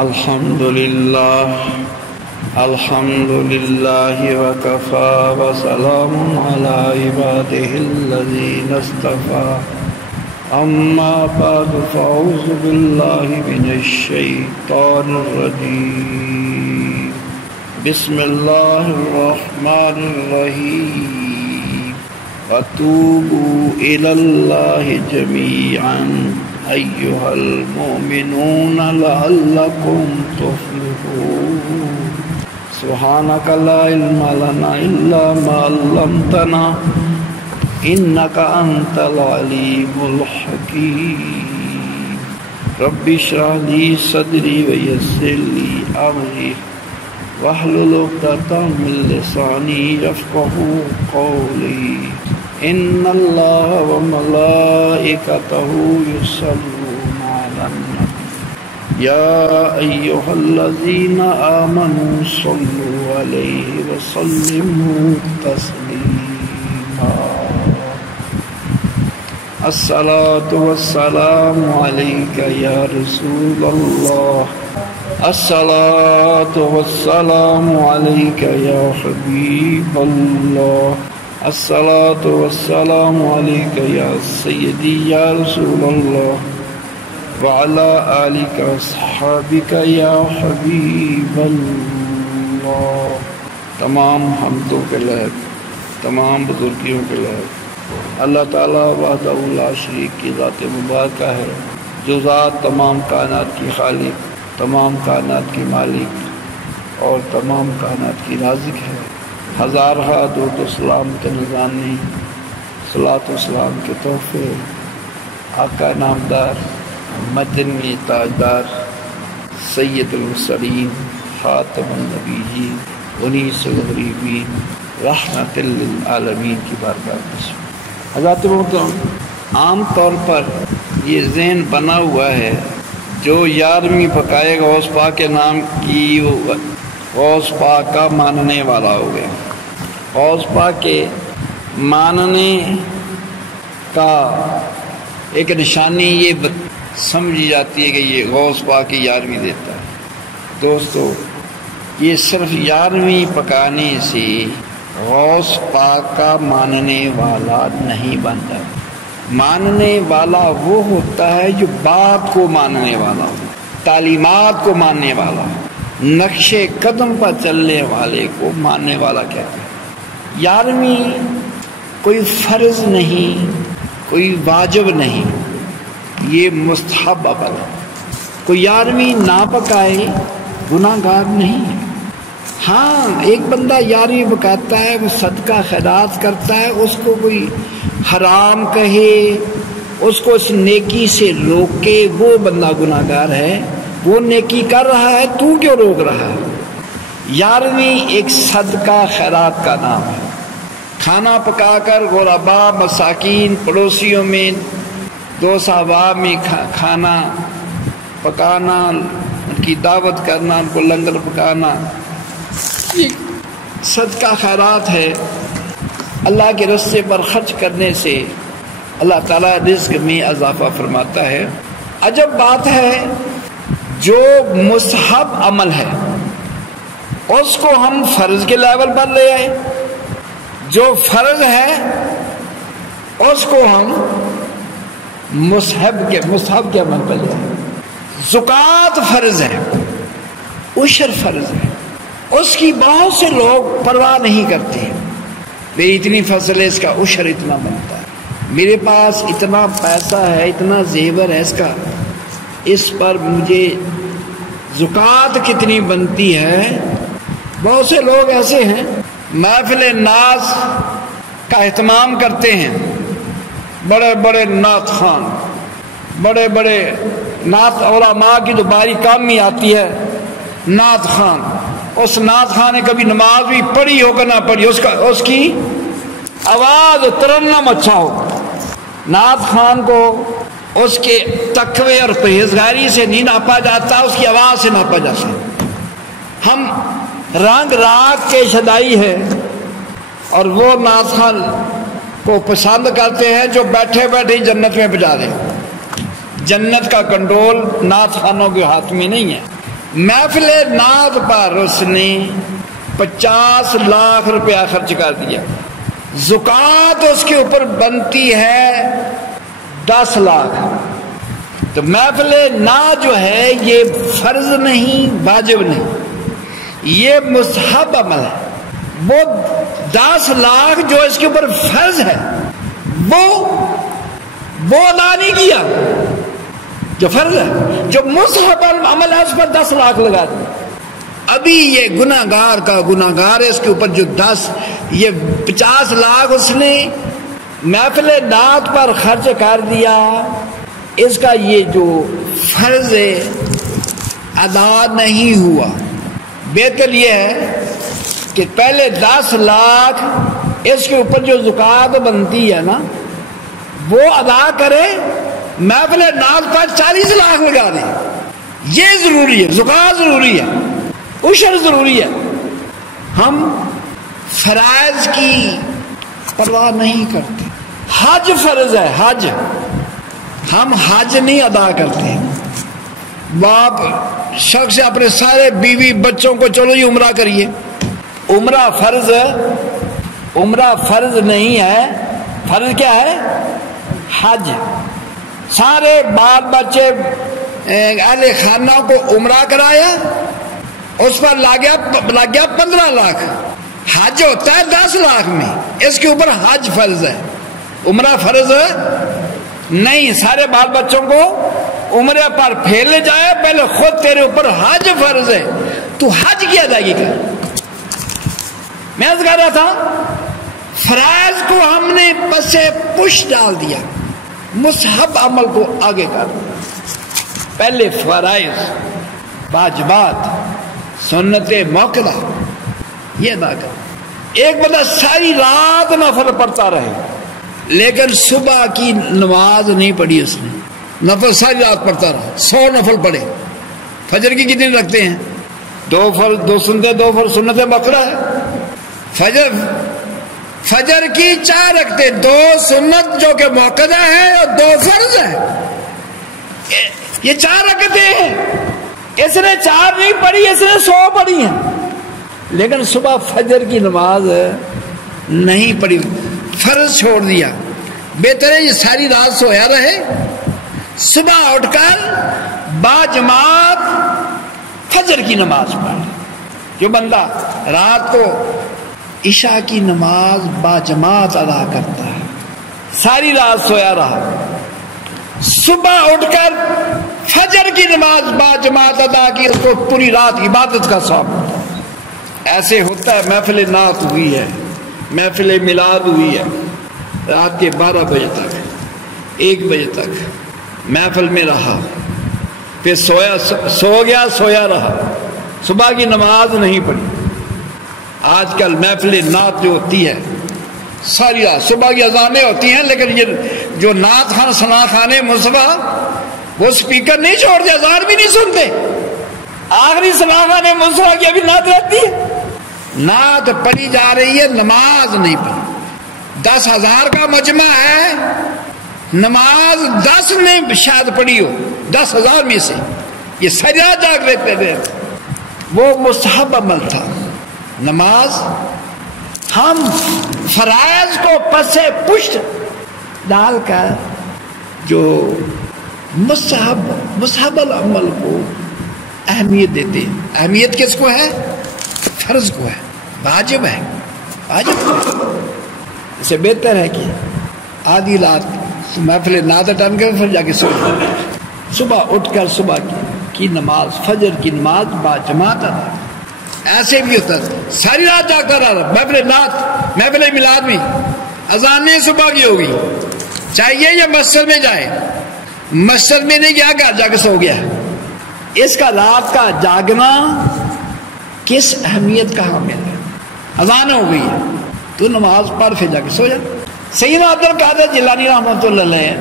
الحمدللہ وکفا وسلام علی عبادہ الذین اصطفا اما بعد فاعوذ باللہ من الشیطان الرجیم بسم اللہ الرحمن الرحیم وتوبوا الی اللہ جمیعا ایہا المؤمنون لعلکم تفلحون سبحانک لا علم لنا الا ما علمتنا انک انت العلیم الحکیم رب اشرح لی صدری ویسر لی امری واحلل عقدۃ من لسانی یفقهوا قولی ان اللہ وملائکتہ یصلون علی النبی یا ایہا الذین آمنوا صلوا علیہ وسلموا تسلیما الصلاۃ والسلام علیک یا رسول اللہ الصلاۃ والسلام علیک یا حبیب اللہ الصلاۃ والسلام علیک یا سیدی یا رسول اللہ وعلی آلک واصحابک یا حبیب اللہ۔ تمام حمدوں کے لائق، تمام بزرگیوں کے لائق اللہ تعالیٰ وحدہ لا شریک کی ذات مبارکہ ہے، جو ذات تمام کائنات کی خالق، تمام کائنات کی مالک اور تمام کائنات کی رازق ہے۔ ہزارہا درود و سلام کے نذرانے، صلاۃ و سلام کے تحفے آقا نامدار، مدنی تاجدار، سید المرسلین، خاتم النبیین، انیس الغریبین، رحمت للعالمین کی بارگاہ میں۔ حضرات محترم، عام طور پر یہ ذہن بنا ہوا ہے جو 11ویں پکائے گا غوث پاک کے نام کی غوث پاک کا ماننے والا ہو گیا۔ غوث پاک کے ماننے کا ایک نشانی یہ سمجھی جاتی ہے کہ یہ غوث پاک کی 11ویں دیتا ہے۔ دوستو، یہ صرف 11ویں پکانے سے غوث پاک کا ماننے والا نہیں بنتا۔ ماننے والا وہ ہوتا ہے جو بات کو ماننے والا ہو، تعلیمات کو ماننے والا ہو، نقش قدم پر چلنے والے کو ماننے والا کہتے ہیں۔ 11ویں کوئی فرض نہیں، کوئی واجب نہیں، یہ مستحب عمل ہے۔ کوئی 11ویں نہ پکائے گناہ گار نہیں ہے۔ ہاں، ایک بندہ 11ویں پکاتا ہے، وہ صدقہ خیرات کرتا ہے، اس کو کوئی حرام کہے، اس کو اس نیکی سے روکے، وہ بندہ گناہ گار ہے۔ وہ نیکی کر رہا ہے، تو کیوں روک رہا ہے؟ 11ویں ایک صدقہ خیرات کا نام ہے۔ کھانا پکا کر غربا، مساکین، پڑوسیوں میں، دوست احباب میں کھانا پکانا، ان کی دعوت کرنا، ان کو لنگر پکانا، یہ صدقہ خیرات ہے۔ اللہ کے راستے پر خرچ کرنے سے اللہ تعالیٰ رزق میں اضافہ فرماتا ہے۔ عجب بات ہے، جو مستحب عمل ہے اس کو ہم فرض کے لیول پر لے آئے، جو فرض ہے اس کو ہم مستحب کے عمل پر لے آئے۔ زکوٰۃ فرض ہے، عشر فرض ہے، اس کی بہت سے لوگ پرواہ نہیں کرتے۔ میری اتنی فصل ہے، اس کا عشر اتنا بنتا ہے، میرے پاس اتنا پیسہ ہے، اتنا زیور ہے اس کا، اس پر مجھے زکوٰۃ کتنی بنتی ہے۔ بہت سے لوگ ایسے ہیں محفل ناز کا اہتمام کرتے ہیں، بڑے بڑے نعت خوان، بڑے بڑے نعت علماء کی جو باری کام میں آتی ہے، نعت خوان، اس نعت خان نے کبھی نماز بھی پڑھی ہو کہ نہ پڑھی، اس کی آواز ترنم اچھا ہو، نعت خان کو اس کے تقوی اور پرہیزگاری سے نہیں ناپا جاتا، اس کی آواز سے ناپا جاتا۔ ہم رنگ راگ کے شدائی ہیں اور وہ نعت خان کو پسند کرتے ہیں جو بیٹھے بیٹھے جنت میں بجا دیں۔ جنت کا کنٹرول نعت خانوں کے ہاتھ میں نہیں ہے، محفل نعت پر اس نے 50 لاکھ روپیہ خرچ کر دیا، زکوٰۃ اس کے اوپر بنتی ہے 10 لاکھ. تو محفل نعت جو ہے یہ فرض نہیں، واجب نہیں، یہ مستحب عمل ہے. وہ 10 لاکھ جو اس کے اوپر فرض ہے وہ ادا نہیں کیا جو فرض ہے. جو مستحب عمل ہے اس پر 10 لاکھ لگا دیا. ابھی یہ گناہگار کا گناہگار ہے، اس کے اوپر جو 50 لاکھ اس نے محفل نعت پر خرچ کر دیا، اس کا یہ جو فرض ادا نہیں ہوا. بہتر یہ ہے کہ پہلے 10 لاکھ اس کے اوپر جو زکوٰۃ بنتی ہے نا وہ ادا کرے، محفل نعت پر 40 لاکھ لگا دیں. یہ ضروری ہے، زکوٰۃ ضروری ہے، عشر ضروری ہے. ہم فرائض کی پرواہ نہیں کرتے. حج فرض ہے، حج، ہم حج نہیں ادا کرتے. باپ شخص اپنے سارے بیوی بچوں کو چلو یہ عمرہ کریے. عمرہ فرض ہے، عمرہ فرض نہیں ہے. فرض کیا ہے؟ حج. سارے بال بچے اہل خانہ کو عمرہ کرایا، اس پر لگ گیا 15 لاکھ. حج ہوتا ہے 10 لاکھ میں، اس کے اوپر حج فرض ہے، عمرہ فرض نہیں. سارے بال بچوں کو عمرے پر پھیر لے جائے، پہلے خود تیرے اوپر حج فرض ہے، تو حج کی ادائیگی کر. میں عرض کر رہا تھا فرائض کو ہم نے پسے پش ڈال دیا، مستحب عمل کو آگے کر دیا. پہلے فرائض، واجبات، سنت موقدہ یہ ادا کر. ایک بندہ ساری رات نفل پڑھتا رہے لیکن صبح کی نماز نہیں پڑھی، اس نے نفل ساری رات پڑھتا رہا، 100 نفل پڑھے. فجر کی کتنی رکھتے ہیں؟ 2 سنت بقرہ ہے. فجر کی 4 رکھتے، 2 سنت جو کہ موقدہ ہے اور 2 فرض ہے. یہ 4 رکھتے ہیں. اس نے 4 نہیں پڑھی، اس نے 100 پڑھی ہیں، لیکن صبح فجر کی نماز نہیں پڑھی، فرض چھوڑ دیا. بہتر ہے یہ ساری رات سویا رہے، صبح اٹھ کر باجماعت فجر کی نماز پڑھ. جو بندہ رات کو عشاء کی نماز باجماعت ادا کرتا ہے، ساری رات سویا رہا، صبح اٹھ کر فجر کی نماز باجماعت ادا کی، اس کو پوری رات عبادت کا ثواب ہوتا ہے. ایسے ہوتا ہے محفل نعت ہوئی ہے، محفل میلاد ہوئی ہے، رات کے 12 بجے تک 1 بجے تک محفل میں رہا، پھر سویا رہا، صبح کی نماز نہیں پڑھی. آج کل محفل نعت جو ہوتی ہے ساری رات، صبح کی اذانیں ہوتی ہیں لیکن یہ جو نعت خان ثنا خانے مصباح وہ سپیکر نہیں چھوڑتے، اذان بھی نہیں سنتے. آخری ثنا خانے مصباح کی ابھی نعت رہتی ہے، نعت پڑھی جا رہی ہے، نماز نہیں پڑھی. 10,000 کا مجمع ہے، نماز 10 نے شاید پڑھی ہو 10,000 میں سے. یہ ساری رات جاگ لیتے تھے. وہ مستحب عمل تھا نماز. ہم فرائض کو پسے پشت ڈال کر جو مستحب العمل کو اہمیت دیتے ہیں. اہمیت کس کو ہے؟ فرض کو ہے، واجب ہے، واجب کو ہے. اسے بہتر ہے کہ آدھی رات محفل نعت اٹینڈ کر پھر جا کے سو جائے، صبح اٹھ کر صبح کی نماز فجر کی نماز باجماعت ادا. ایسے بھی ہوتا ہے ساری رات جاگتا رہا، محفل نعت محفل میلاد میں اذانیں صبح کی ہوگی، چاہیے یا مسجد میں جائے، مسجد میں نہیں گیا، گھر جا کے سو گیا. اس کا رات کا جاگنا کس اہمیت کا حامل ہے؟ اذان ہو گئی ہے تو نماز پڑھ پھر جا کے سو جا. سیدنا عبد القادر جیلانی رحمۃ اللہ علیہ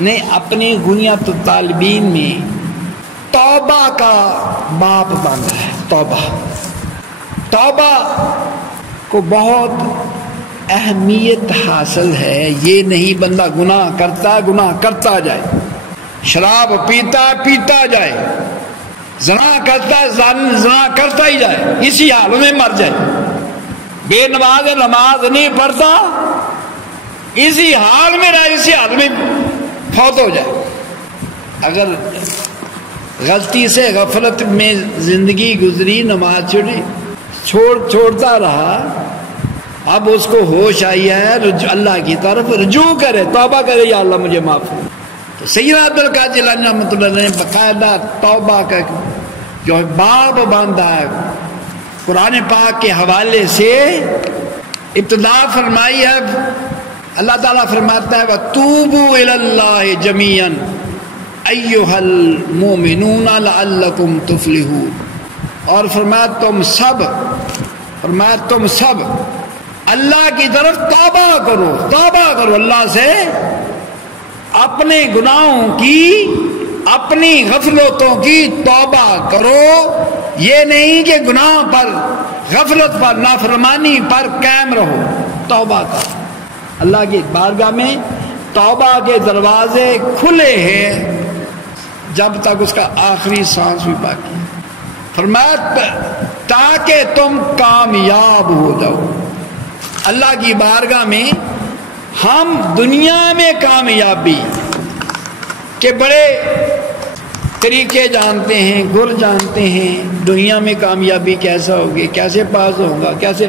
نے اپنی غنیۃ الطالبین میں توبہ کا باب باندھا ہے. توبہ کو بہت اہمیت حاصل ہے. یہ نہیں بندہ گناہ کرتا جائے، شراب پیتا جائے، زنا کرتا ہی جائے، اسی حال میں مر جائے، بے نماز نماز نہیں پڑھتا، اسی حال میں رہے، اسی حال میں فوت ہو جائے۔ اگر غلطی سے غفلت میں زندگی گزری، نماز چھوڑتا رہا، اب اس کو ہوش آئی ہے، اللہ کی طرف رجوع کرے، توبہ کرے، یا اللہ مجھے معاف کرے۔ تو سیدنا عبد القادر جیلانی رحمۃ اللہ علیہ نے باقاعدہ توبہ کا جو باب باندھا ہے، قرآن پاک کے حوالے سے ابتدا فرمائی ہے۔ اللہ تعالیٰ فرماتا ہے وَتُوبُوا إِلَى اللَّهِ جَمِيعًا أَيُّهَا الْمُؤْمِنُونَ لَعَلَّكُمْ تُفْلِحُونَ، اور فرمایا تم سب اللہ کی طرف توبہ کرو اللہ سے، اپنے گناہوں کی، اپنی غفلتوں کی توبہ کرو۔ یہ نہیں کہ گناہ پر، غفلت پر، نافرمانی پر قائم رہو، توبہ کرو۔ اللہ کی بارگاہ میں توبہ کے دروازے کھلے ہیں جب تک اس کا آخری سانس بھی باقی ہے۔ فرمایا تاکہ تم کامیاب ہو جاؤ۔ اللہ کی بارگاہ میں ہم دنیا میں کامیابی کے بڑے طریقے جانتے ہیں، گر جانتے ہیں، دنیا میں کامیابی کیسا ہوگی، کیسے پاس ہوگا، کیسے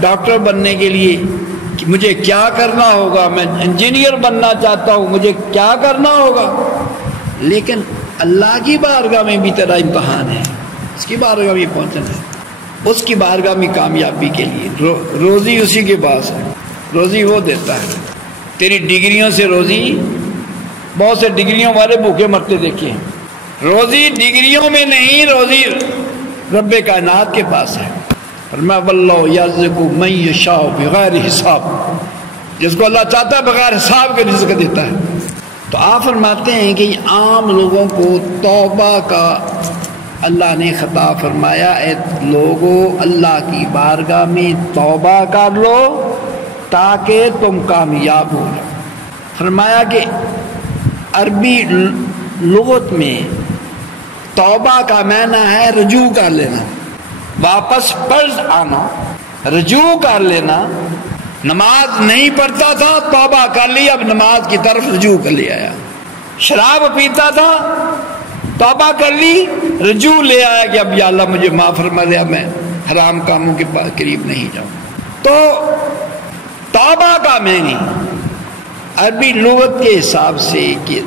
ڈاکٹر بننے کے لیے مجھے کیا کرنا ہوگا، میں انجینئر بننا چاہتا ہوں، مجھے کیا کرنا ہوگا۔ لیکن اللہ کی بارگاہ میں بھی تیرا امتحان ہے، اس کی بارگاہ میں پہنچنا ہے، اس کی بارگاہ میں کامیابی کے لیے روزی اسی کے پاس ہے، روزی وہ دیتا ہے۔ تیری ڈگریوں سے روزی، بہت سے ڈگریوں والے بھوکے مرتے دیکھے ہیں، روزی ڈگریوں میں نہیں، روزی رب کائنات کے پاس ہے۔ فرمایا واللہ یرزق من یشاء بغیر حساب، جس کو اللہ چاہتا ہے بغیر حساب کے رزق دیتا ہے۔ تو آپ فرماتے ہیں کہ عام لوگوں کو توبہ کا اللہ نے خطاب فرمایا، اے لوگو اللہ کی بارگاہ میں توبہ کر لو تاکہ تم کامیاب ہو جاؤ۔ فرمایا کہ عربی لغت میں توبہ کا معنی ہے رجوع کر لینا، واپس پلٹ آنا، رجوع کر لینا۔ نماز نہیں پڑھتا تھا، توبہ کر لی، اب نماز کی طرف رجوع کر لے آیا۔ شراب پیتا تھا، توبہ کر لی، رجوع لے آیا کہ اب یا اللہ مجھے معاف فرما دے، اب میں حرام کاموں کے قریب نہیں جاؤں۔ تو توبہ کا معنی عربی لغت کے حساب سے کہ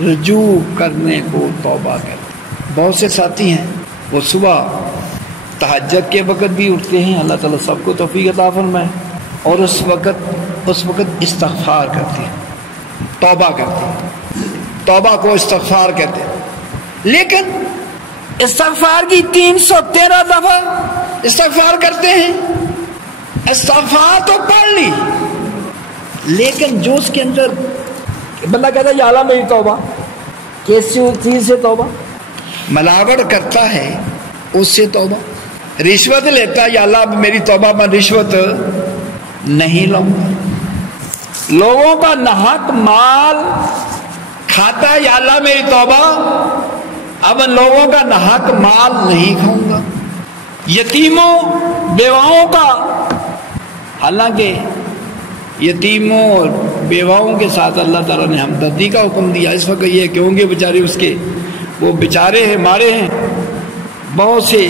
رجوع کرنے کو توبہ کرتے۔ بہت سے ساتھی ہیں وہ صبح تہجد کے وقت بھی اٹھتے ہیں، اللہ تعالیٰ سب کو توفیق عطا فرمائے، اور اس وقت استغفار کرتے ہیں، توبہ کرتے ہیں، توبہ کو استغفار کہتے ہیں۔ لیکن استغفار کی 313 دفعہ استغفار کرتے ہیں، استغفار تو پڑھ لی، لیکن جو اس کے اندر بندہ کہتا ہے یا اللہ میری توبہ، کیسی چیز سے توبہ؟ ملاوٹ کرتا ہے اس سے توبہ، رشوت لیتا ہے یا اللہ میری توبہ، میں رشوت نہیں لوں گا، لوگوں کا ناحق مال کھاتا ہے یا اللہ میری توبہ، اب لوگوں کا ناحق مال نہیں کھاؤں گا۔ یتیموں بیواؤں کا، حالانکہ یتیموں اور بیواؤں کے ساتھ اللہ تعالیٰ نے ہمدردی کا حکم دیا، اس وقت یہ کیونکہ بیچارے اس کے وہ بیچارے ہیں، مارے ہیں، بہت سے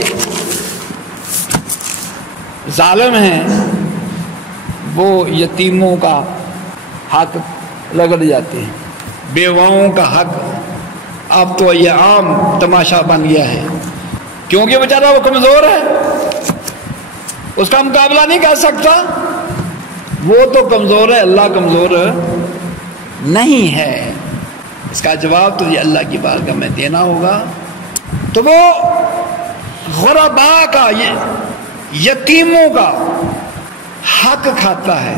ظالم ہیں، وہ یتیموں کا حق رگڑ جاتے ہیں، بیواؤں کا حق اب تو یہ عام تماشا بن گیا ہے، کیونکہ بیچارہ وہ کمزور ہے، اس کا مقابلہ نہیں کر سکتا، وہ تو کمزور ہے، اللہ کمزور نہیں ہے۔ اس کا جواب تو یہ اللہ کی بارگاہ میں دینا ہوگا۔ تو وہ غرباء کا، یتیموں کا حق کھاتا ہے،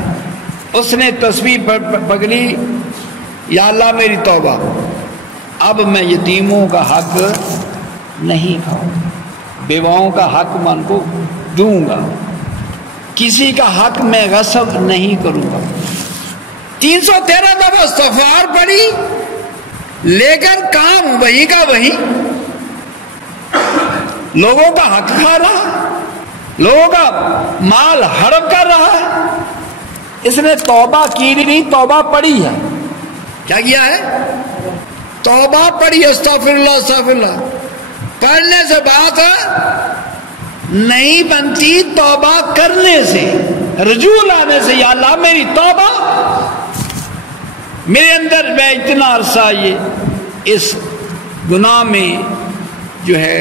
اس نے تسبیح پکڑی یا اللہ میری توبہ، اب میں یتیموں کا حق نہیں کھاؤں گا، بیواؤں کا حق میں ان کو دوں گا، کسی کا حق میں غصب نہیں کروں گا۔ 313 دفعہ استغفار پڑھی، لیکن کام وہی کا وہی، لوگوں کا حق کھا رہا ہے، لوگوں کا مال ہڑپ کر رہا ہے. اس نے توبہ کی نہیں، توبہ پڑھی ہے. کیا کیا ہے؟ توبہ پڑھی. استغفر اللہ استغفر اللہ پڑھنے سے بات نہیں بنتی، توبہ کرنے سے، رجوع لانے سے. یا اللہ میری توبہ، میرے اندر میں اتنا عرصہ یہ اس گناہ میں جو ہے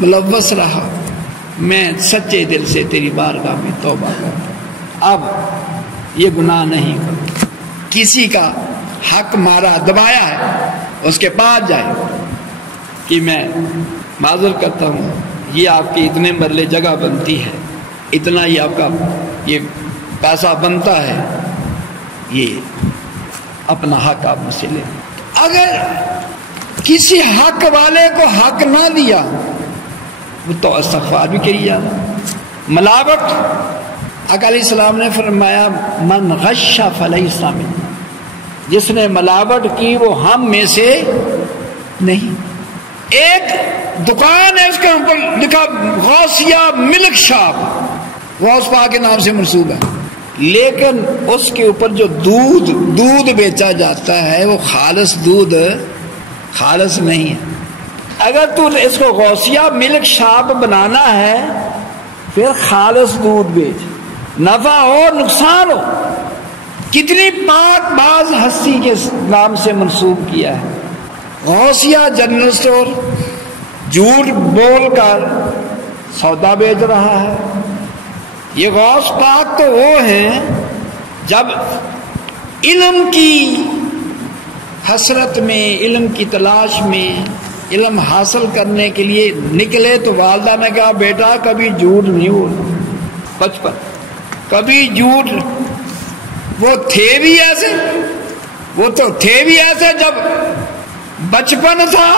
ملوث رہا، میں سچے دل سے تیری بارگاہ میں توبہ کرتا، اب یہ گناہ نہیں کرتا. کسی کا حق مارا دبایا ہے، اس کے پاس جائے کہ میں معذرت کرتا ہوں، یہ آپ کی اتنے مرلے جگہ بنتی ہے، اتنا ہی آپ کا یہ پیسہ بنتا ہے، یہ اپنا حق آپ مجھ سے لیں. اگر کسی حق والے کو حق نہ دیا وہ تو استغفار بھی کری جانا. ملاوٹ، آقا علیہ السلام نے فرمایا من غش فلیس منا، جس نے ملاوٹ کی وہ ہم میں سے نہیں. ایک دکان ہے، اس کے اوپر لکھا غوثیہ ملک شاپ، غوث پاک کے نام سے منسوب ہے، لیکن اس کے اوپر جو دودھ بیچا جاتا ہے وہ خالص دودھ خالص نہیں ہے. اگر تو اس کو غوثیہ ملک شاپ بنانا ہے پھر خالص دودھ بیچ، نفع ہو نقصان ہو. کتنی پاک باز ہستی کے نام سے منسوب کیا ہے. غوثیہ جنرل اسٹور جھوٹ بول کر سودا بیچ رہا ہے. یہ غوث پاک تو وہ ہیں جب علم کی حسرت میں، علم کی تلاش میں، علم حاصل کرنے کے لیے نکلے تو والدہ نے کہا بیٹا کبھی جھوٹ نہیں بولنا. بچپن کبھی جھوٹ، وہ تھے بھی ایسے، وہ تو تھے بھی ایسے. جب بچپن تھا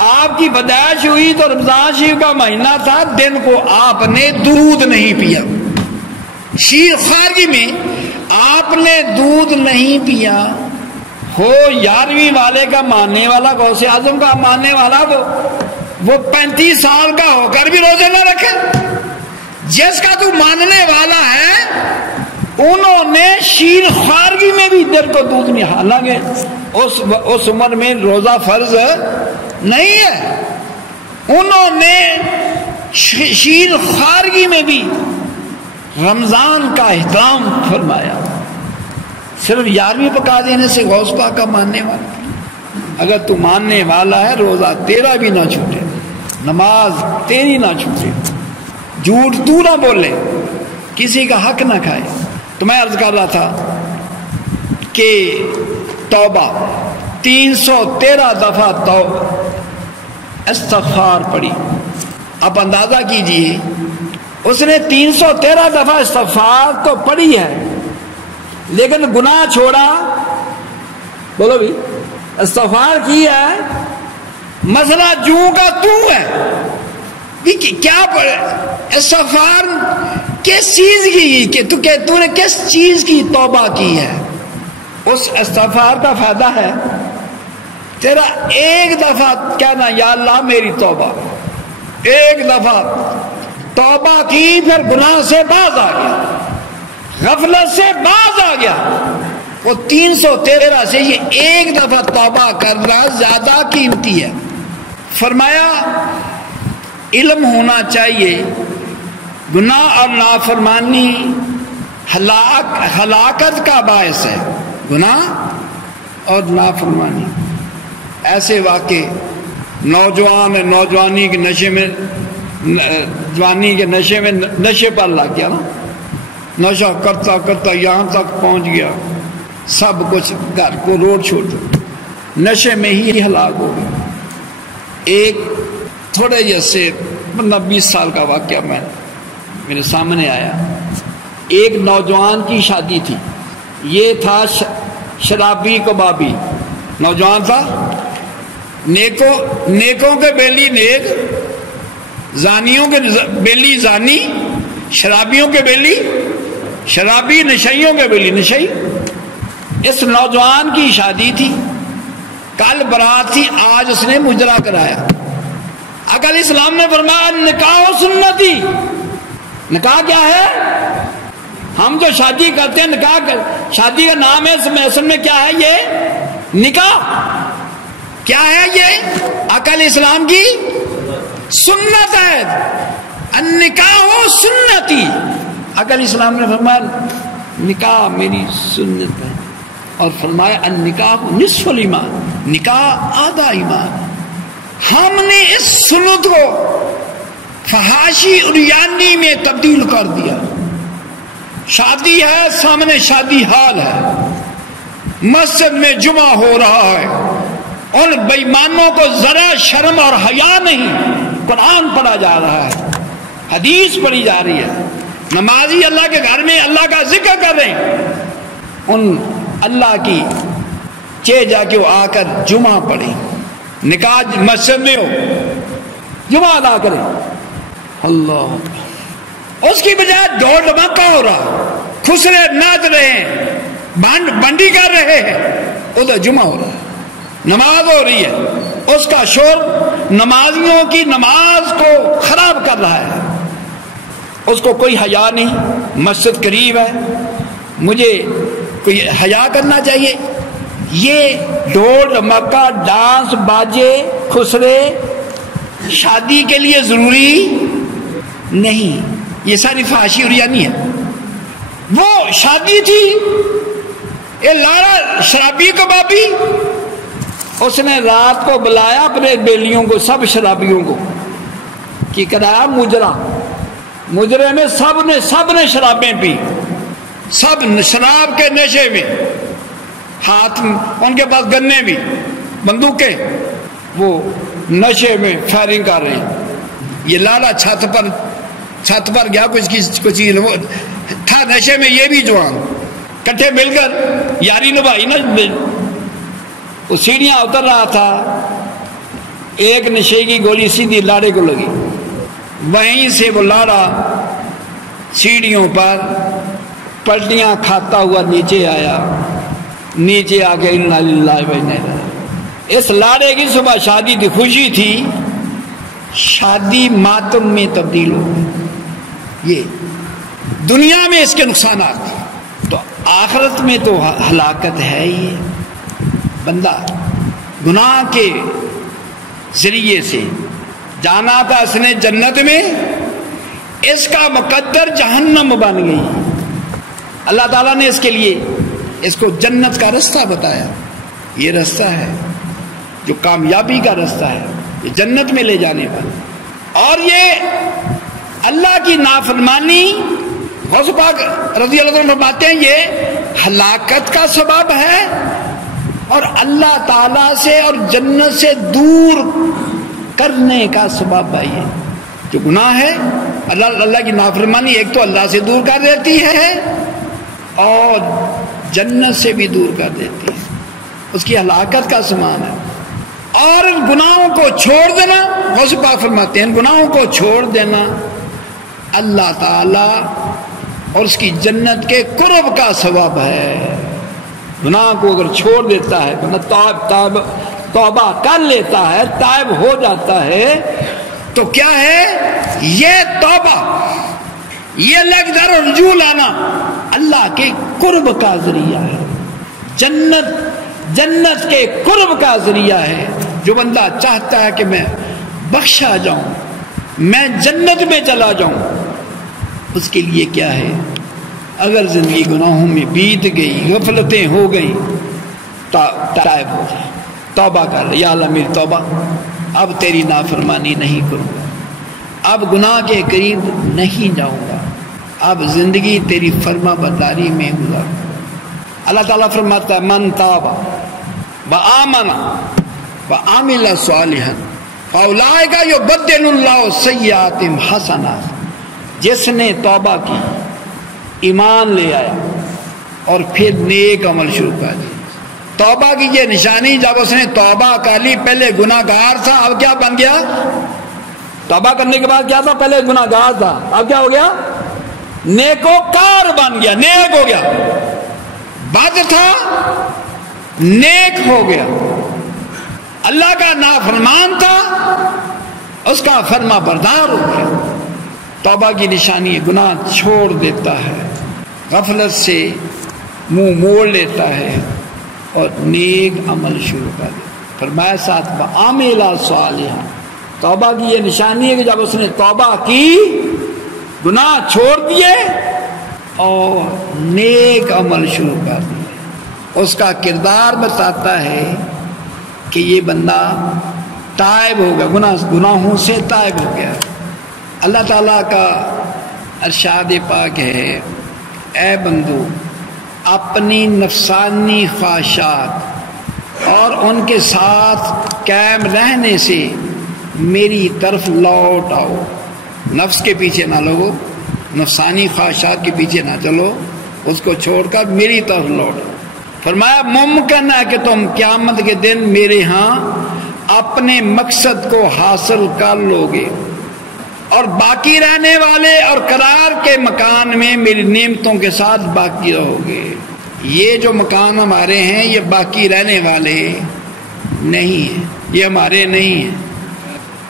آپ کی پیدائش ہوئی تو رمضان شریف کا مہینہ تھا، دن کو آپ نے دودھ نہیں پیا. شیر خارگی میں آپ نے دودھ نہیں پیا. ہو 11ویں والے کا ماننے والا، غوث اعظم کا ماننے والا، وہ 35 سال کا ہو کر بھی روزے نہ رکھے. جس کا تو ماننے والا ہے انہوں نے شیر خارگی میں بھی دل کو دودھ نہیں. حالانکہ اس عمر میں روزہ فرض نہیں ہے، انہوں نے شیر خارگی میں بھی رمضان کا احترام فرمایا. صرف 11ویں پکا دینے سے غوث پاک کا ماننے والا. اگر تو ماننے والا ہے روزہ تیرا بھی نہ چھوٹے، نماز تیری نہ چھوٹے، جھوٹ تو نہ بولے، کسی کا حق نہ کھائے. تو میں عرض کر رہا تھا کہ توبہ 313 دفعہ استغفار پڑھی. اب اندازہ کیجئے اس نے 313 دفعہ استغفار تو پڑھی ہے لیکن گناہ چھوڑا. بولو بھی استغفار کی ہے، مسئلہ جو کا تو ہے. کیا پڑھے استغفار کس چیز کی کہ تو نے کس چیز کی توبہ کی ہے؟ اس استغفار کا فائدہ ہے تیرا ایک دفعہ کہنا یا اللہ میری توبہ. ایک دفعہ توبہ کی پھر گناہ سے باز آ گیا، غفلت سے باز آ گیا. وہ 313 سے یہ ایک دفعہ توبہ کرنا زیادہ قیمتی ہے. فرمایا علم ہونا چاہیے. گناہ اور نافرمانی ہلاکت کا باعث ہے، گناہ اور نافرمانی. ایسے واقع نوجوانی کے نشے میں، جوانی کے نشے میں نشے پر لگ گیا نا، نشہ کرتا کرتا یہاں تک پہنچ گیا، سب کچھ گھر کو روڈ چھوڑ دیا، نشے میں ہی ہلاک ہو گیا. ایک تھوڑے جیسے 20 سال کا واقعہ میرے سامنے آیا. ایک نوجوان کی شادی تھی، یہ تھا شرابی کبابی نوجوان تھا، نیکوں کے بیلی نیک، زانیوں کے بیلی زانی، شرابیوں کے بیلی شرابی، نشئیوں کے بیلی نشئی. اس نوجوان کی شادی تھی، کل برات تھی، آج اس نے مجرا کرایا. آقا علیہ السلام نے فرمایا نکاح سنتی. نکاح کیا ہے؟ ہم جو شادی کرتے ہیں نکاح، شادی کا نام ہے، اصل میں کیا ہے یہ؟ نکاح. کیا ہے یہ؟ آقا علیہ السلام کی سنت ہے. النکاح سنتی. آقا علیہ السلام نے فرمایا نکاح میری سنت ہے، اور فرمایا النکاح نصف الایمان، نکاح آدھا ایمان. ہم نے اس سنت کو فحاشی عریانی میں تبدیل کر دیا. شادی ہے، سامنے شادی حال ہے، مسجد میں جمعہ ہو رہا ہے، ان بے ایمانوں کو ذرا شرم اور حیا نہیں. قرآن پڑھا جا رہا ہے، حدیث پڑھی جا رہی ہے، نمازی اللہ کے گھر میں اللہ کا ذکر کر رہے ہیں. ان اللہ کی جا کے وہ آ کر جمعہ پڑھیں، نکاح مسجد میں ہو، جمعہ ادا کریں. اللہ، اس کی بجائے ڈھول ڈمکا ہو رہا، خسرے ناچ رہے ہیں، بنڈی کر رہے ہیں، ادھر جمعہ ہو رہا ہے، نماز ہو رہی ہے. اس کا شور نمازیوں کی نماز کو خراب کر رہا ہے. اس کو کوئی حیا نہیں. مسجد قریب ہے، مجھے کوئی حیا کرنا چاہیے. یہ ڈھول ڈمکا، ڈانس باجے، خسرے شادی کے لیے ضروری نہیں. یہ ساری فحاشی عریانی ہے. وہ شادی تھی، یہ لاڑا شرابی کبابی، اس نے رات کو بلایا اپنے بیلیوں کو، سب شرابیوں کو، کی کرایا مجرے میں سب نے شرابیں پی، سب شراب کے نشے میں، ہاتھ ان کے پاس گنے بھی، بندوقیں، وہ نشے میں فائرنگ کر رہے ہیں. یہ لالا چھت پر گیا، کچھ چیز تھا نشے میں، یہ بھی جوان کٹھے مل کر یاری نبھائی نا. وہ سیڑھیاں اتر رہا تھا، ایک نشے کی گولی سیدھی لاڑے کو لگی. وہیں سے وہ لاڑا سیڑھیوں پر پلٹیاں کھاتا ہوا نیچے آیا. نیچے آ کے انا للہ و انا الیہ راجعون. اس لاڑے کی صبح شادی تھی، خوشی تھی، شادی ماتم میں تبدیل ہو گئی. یہ دنیا میں اس کے نقصانات، تو آخرت میں تو ہلاکت ہے. یہ بندہ گناہ کے ذریعے سے جانا تھا اس نے جنت میں، اس کا مقدر جہنم بن گئی. اللہ تعالیٰ نے اس کے لیے اس کو جنت کا رستہ بتایا. یہ رستہ ہے جو کامیابی کا رستہ ہے، یہ جنت میں لے جانے والا. اور یہ اللہ کی نافرمانی، غوث پاک رضی اللہ عنہ فرماتے ہیں یہ ہلاکت کا سبب ہے، اور اللہ تعالیٰ سے اور جنت سے دور کرنے کا سبب ہے. یہ جو گناہ ہے، اللہ کی نافرمانی ایک تو اللہ سے دور کر دیتی ہے اور جنت سے بھی دور کر دیتی ہے، اس کی ہلاکت کا سامان ہے. اور ان گناہوں کو چھوڑ دینا، غوث پاک فرماتے ہیں ان گناہوں کو چھوڑ دینا اللہ تعالیٰ اور اس کی جنت کے قرب کا سبب ہے. گناہ کو اگر چھوڑ دیتا ہے، توبہ کر لیتا ہے، تائب ہو جاتا ہے، تو کیا ہے یہ توبہ، یہ اللہ کی طرف رجوع لانا اللہ کے قرب کا ذریعہ ہے، جنت کے قرب کا ذریعہ ہے. جو بندہ چاہتا ہے کہ میں بخشا جاؤں، میں جنت میں چلا جاؤں، اس کے لیے کیا ہے، اگر زندگی گناہوں میں بیت گئی، غفلتیں ہو گئی، تائب ہو جائے، توبہ کر، یا اللہ میری توبہ، اب تیری نافرمانی نہیں کروں گا، اب گناہ کے قریب نہیں جاؤں گا، اب زندگی تیری فرما برداری میں گزاروں. اللہ تعالیٰ فرماتا ہے من تاب وآمن وعمل صالحا فاولئک یبدل اللہ سیئاتہم حسنات. جس نے توبہ کی، ایمان لے آیا اور پھر نیک عمل شروع کر دیا. توبہ کی یہ نشانی، جب اس نے توبہ کر لی، پہلے گناہ گار تھا، اب کیا بن گیا؟ توبہ کرنے کے بعد کیا تھا؟ پہلے گناہ گار تھا، اب کیا ہو گیا؟ نیکوکار بن گیا، نیک ہو گیا. بد تھا، نیک ہو گیا. اللہ کا نافرمان تھا، اس کا فرما بردار ہو گیا۔ توبہ کی نشانی گناہ چھوڑ دیتا ہے، غفلت سے منہ موڑ لیتا ہے اور نیک عمل شروع کر دیتا۔ فرمایا ساتھ وعمل صالحا، توبہ کی یہ نشانی ہے کہ جب اس نے توبہ کی، گناہ چھوڑ دیے اور نیک عمل شروع کر دیے، اس کا کردار بتاتا ہے کہ یہ بندہ تائب ہو گیا، گناہوں سے تائب ہو گیا۔ اللہ تعالیٰ کا ارشاد پاک ہے، اے بندو اپنی نفسانی خواہشات اور ان کے ساتھ قائم رہنے سے میری طرف لوٹ آؤ۔ نفس کے پیچھے نہ لگو، نفسانی خواہشات کے پیچھے نہ چلو، اس کو چھوڑ کر میری طرف لوٹ آؤ۔ فرمایا ممکن ہے کہ تم قیامت کے دن میرے ہاں اپنے مقصد کو حاصل کر لو گے اور باقی رہنے والے اور قرار کے مکان میں میری نعمتوں کے ساتھ باقی رہو گے۔ یہ جو مکان ہمارے ہیں یہ باقی رہنے والے نہیں ہیں، یہ ہمارے نہیں ہیں،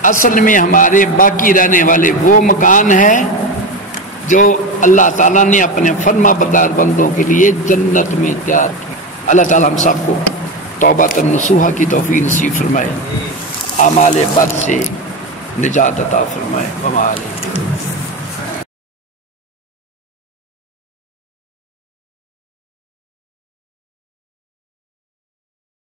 اصل میں ہمارے باقی رہنے والے وہ مکان ہیں جو اللہ تعالیٰ نے اپنے فرما بردار بندوں کے لیے جنت میں تیار کی۔ اللہ تعالیٰ ہم سب کو توبۃ نصوحہ کی توفیق نصیب فرمائے، اعمال بد سے نجات عطا فرمائے۔